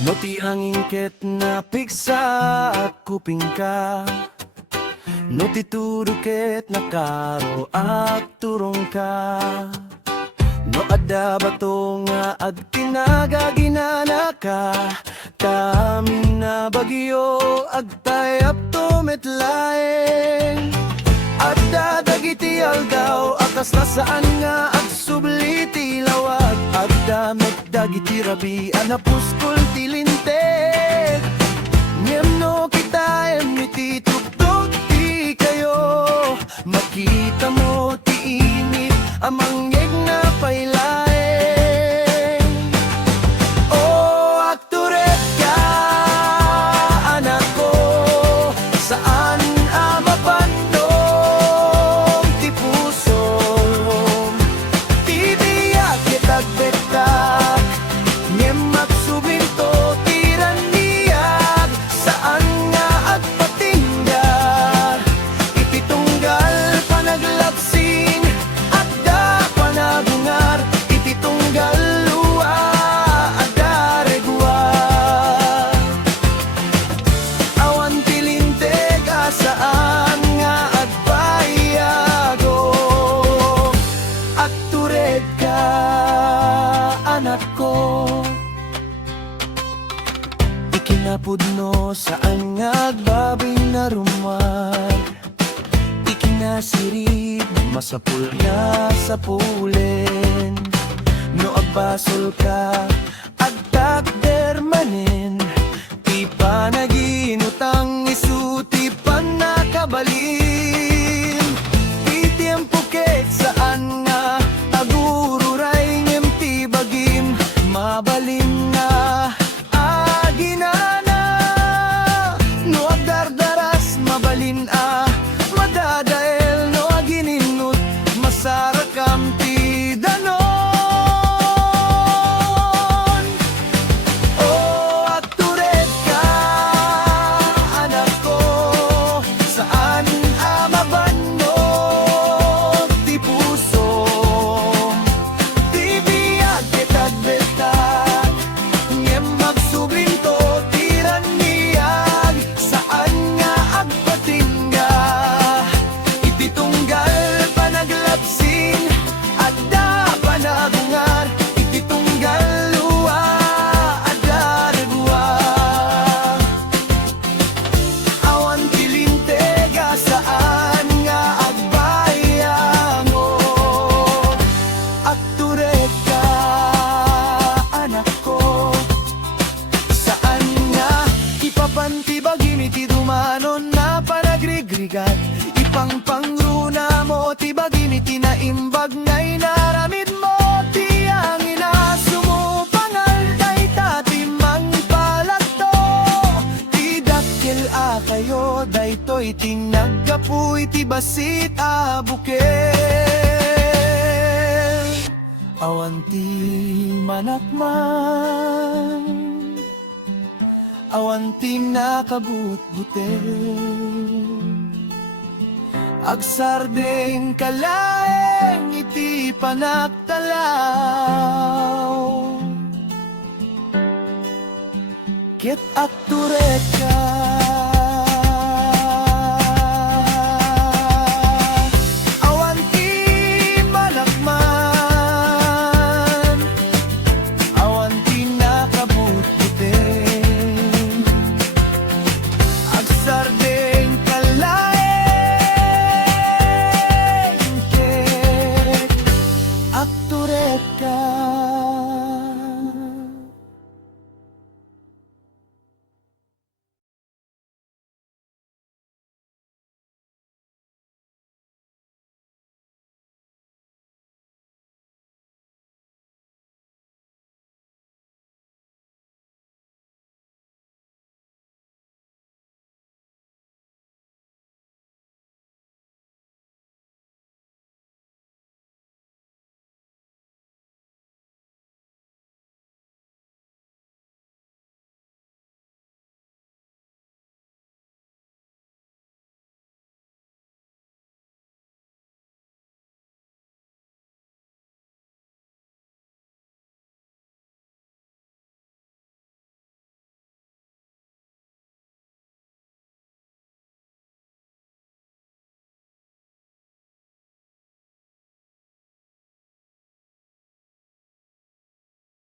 No ti angingket na piksa at kuping ka. No ti tuduket na karo at turong ka. No adda bato nga at kinagaginana ka. Kami na bagyo agtayap tumitlaeng. At dadagiti aldaw akas na saan nga at subliti lawag. At damit dagiti rabi anapuskol tilintek. Nyemno kita emiti tuktok ti kayo. Makita mo ti init amang yeg na pailaeng. Oh, akturet ka, anak ko, saan mapandong ti puso. Ti biyak kitag betak, nyemak subinto tiraniag, saan nga agpatingga. Ititunggal panaglapsin, adda panagungar, ititunggal luwa, adda regwa. Awan tilinteg asaan nga agbayago. Aktured ka, anak ko. Ikinapudno saan nga agbabay na rumag. Ikinasirib, masapul na sa pulen. No agbasol ka, agtakdermanin. Ti panaginutang isuti panakabalin. Ti tiempo kek saan nga agururay ngem ti bagim. Mabalin na aginana. No agdardaras mabalin madadael no agininut masarakam ti danon. Oh, aktured ka, anak ko, saan amabandog ti puso. Ti biyag kitag betak, ngem magsubinto tiraniag, saan nga agpatingga. Ititunggal panaglapsin, adda panagungar, ititunggal luwa, adda regwa. Awan tilintega saan nga agbayango. Aktured ka, anak ko, saan nga ipapantibagin iti dumanon na panagrigrigat. Ipangpangruna mo ti bagin iti naimbag ngay naramid mo. Ti ang inasumo pangal day tatimang palagto. Ti dakil a kayo daytoy tinaggapuy ti basit a bukel. Awan ti manakman, awan ti nakabutbutel. Agsardeng kalaeng iti panagtalaw. Ket akturet ka,